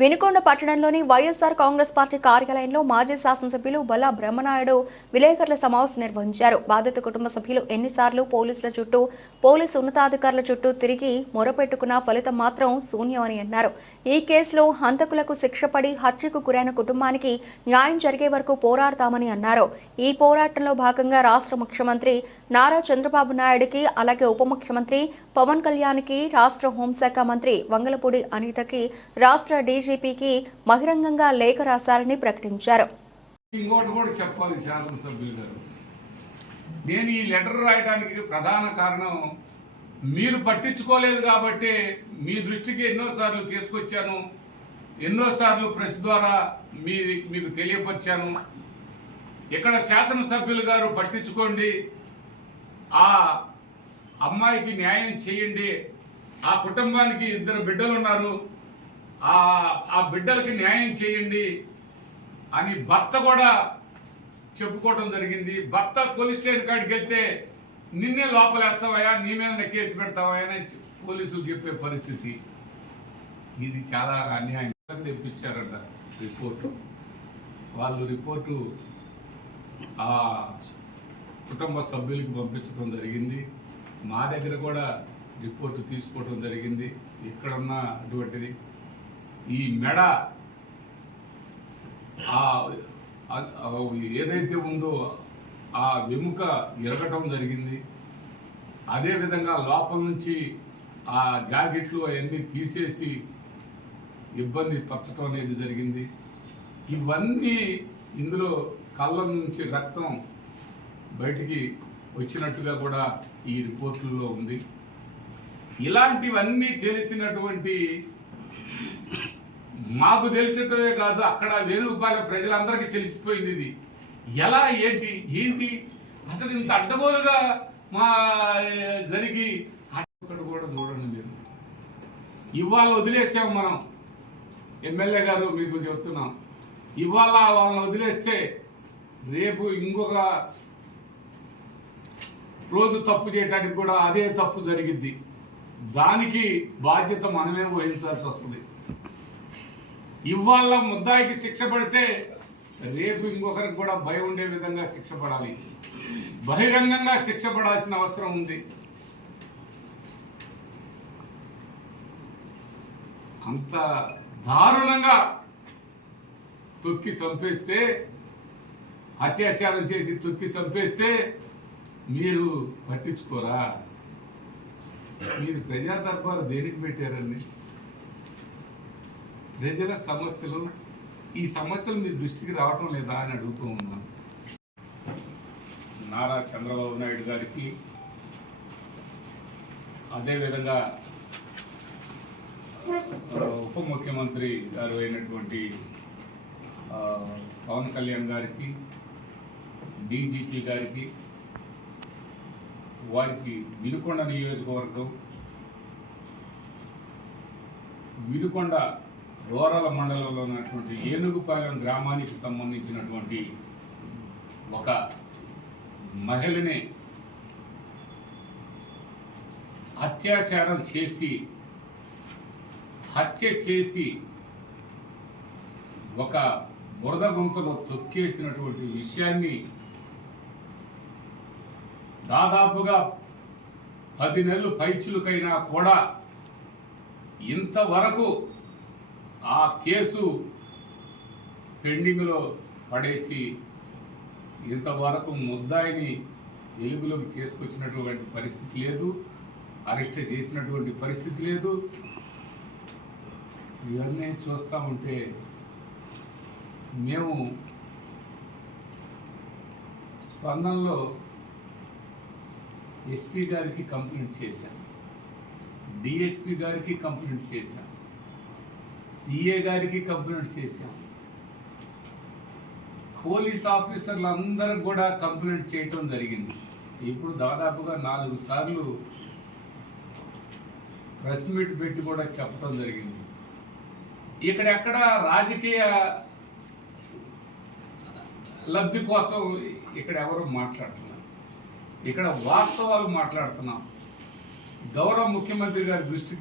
వినుకొండ పట్టణంలోని వైఎస్ఆర్ కాంగ్రెస్ పార్టీ కార్యాలయంలో మాజీ శాసనసభ్యులు బల్లా బ్రహ్మనాయుడు విలేకరుల సమావేశం నిర్వహించారు. బాధిత కుటుంబ సభ్యులు ఎన్నిసార్లు పోలీసుల చుట్టూ, పోలీసు ఉన్నతాధికారుల చుట్టూ తిరిగి మొరపెట్టుకున్న ఫలితం మాత్రం శూన్యమని అన్నారు. ఈ కేసులో హంతకులకు శిక్ష పడి హత్యకు గురైన కుటుంబానికి న్యాయం జరిగే వరకు పోరాడతామని అన్నారు. ఈ పోరాటంలో భాగంగా రాష్ట్ర ముఖ్యమంత్రి నారా చంద్రబాబు నాయుడుకి, అలాగే ఉప ముఖ్యమంత్రి పవన్ కళ్యాణ్కి, రాష్ట్ర హోంశాఖ మంత్రి వంగలపూడి అనితకి, రాష్ట్ర డీజీపీకి బహిరంగంగా లేఖ రాశారని ప్రకటించారు. ఇంకోటి కూడా చెప్పాలి శాసనసభ్యులు గారు, నేను ఈ లెటర్ రాయడానికి ప్రధాన కారణం మీరు పట్టించుకోలేదు కాబట్టి మీ దృష్టికి ఎన్నోసార్లు తీసుకొచ్చాను, ఎన్నోసార్లు ప్రెస్ ద్వారా మీకు తెలియపరిచాను. ఇక్కడ శాసనసభ్యులు గారు పట్టించుకోండి, ఆ అమ్మాయికి న్యాయం చేయండి, ఆ కుటుంబానికి 2 బిడ్డలు ఉన్నారు, ఆ బిడ్డలకి న్యాయం చేయండి అని భర్త కూడా చెప్పుకోవడం జరిగింది. భర్త పోలీస్ స్టేషన్ కాడికి వెళ్తే నిన్నే లోపలేస్తావయ్యా, నీ మీద కేసు పెడతావయ్యా అని పోలీసులు చెప్పే పరిస్థితి. ఇది చాలా అన్యాయం. తెప్పించారంట రిపోర్టు. వాళ్ళు రిపోర్టు ఆ కుటుంబ సభ్యులకి పంపించడం జరిగింది. మా దగ్గర కూడా రిపోర్టు తీసుకోవడం జరిగింది. ఇక్కడున్న అటువంటిది ఈ మెడ ఏదైతే ఉందో ఆ వెముక ఎరగటం జరిగింది. అదేవిధంగా లోపల నుంచి ఆ జాకెట్లు అవన్నీ తీసేసి ఇబ్బంది పరచడం అనేది జరిగింది. ఇవన్నీ ఇందులో కళ్ళ నుంచి రక్తం బయటికి వచ్చినట్టుగా కూడా ఈ రిపోర్టుల్లో ఉంది. ఇలాంటివన్నీ తెలిసినటువంటి మాకు తెలిసినవే కాదు, అక్కడ వేణుగోపాల ప్రజలందరికీ తెలిసిపోయింది. ఇది ఎలా ఏంటి అసలు ఇంత అడ్డగోలుగా మా జరిగి అక్కడ కూడా చూడండి మీరు. ఇవాళ వదిలేసాం మనం, ఎమ్మెల్యే గారు మీకు చెప్తున్నాం, ఇవాళ వాళ్ళని వదిలేస్తే రేపు ఇంకొక రోజు తప్పు చేయడానికి కూడా అదే తప్పు జరిగిద్ది. దానికి బాధ్యత మనమే వహించాల్సి వస్తుంది. ఇవాళ ముద్దాయికి శిక్ష పడితే రేపు ఇంకొకరికి కూడా భయం ఉండే విధంగా శిక్ష పడాలి, బహిరంగంగా శిక్ష పడాల్సిన అవసరం ఉంది. అంత దారుణంగా తొక్కి చంపేస్తే, అత్యాచారం చేసి తొక్కి చంపేస్తే మీరు పట్టించుకోరా? మీరు ప్రజా దర్బారు దేనికి పెట్టారండి? ప్రజల సమస్యలు, ఈ సమస్యలు మీ దృష్టికి రావటం లేదా అని అడుగుతూ ఉన్నాను. నారా చంద్రబాబు నాయుడు గారికి, అదేవిధంగా ఉప ముఖ్యమంత్రి గారు అయినటువంటి పవన్ కళ్యాణ్ గారికి, డీజీపీ గారికి, వారికి వినుకొండ నియోజకవర్గం, వినుకొండ రూరల్ మండలంలో ఉన్నటువంటి ఏనుగుపాలెం గ్రామానికి సంబంధించినటువంటి ఒక మహిళని అత్యాచారం చేసి, హత్య చేసి ఒక బురద గుంతలో తొక్కేసినటువంటి విషయాన్ని దాదాపుగా 10 నెలలు పైచులకైనా కూడా ఇంతవరకు ఆ కేసు పెండింగ్లో పడేసి ఇంతవరకు ముద్దాయిని వెలుగులోకి తీసుకొచ్చినటువంటి పరిస్థితి లేదు, అరెస్ట్ చేసినటువంటి పరిస్థితి లేదు. ఇవన్నీ చూస్తూ ఉంటే మేము స్పందనలో ఎస్పీ గారికి కంప్లైంట్ చేశాం, డిఎస్పీ గారికి కంప్లైంట్ చేశాం, సిఏ గారికి కంప్లైంట్ చేశాం, పోలీస్ ఆఫీసర్లందరూ కూడా కంప్లైంట్ చేయటం జరిగింది. ఇప్పుడు దాదాపుగా 4 సార్లు ప్రెస్ మీట్ పెట్టి కూడా చెప్పడం జరిగింది. ఇక్కడెక్కడ రాజకీయ లబ్ధి కోసం ఇక్కడ ఎవరు మాట్లాడుతున్నారు, ఇక్కడ వాస్తవాలు మాట్లాడుతున్నాం. గౌరవ ముఖ్యమంత్రి గారి దృష్టికి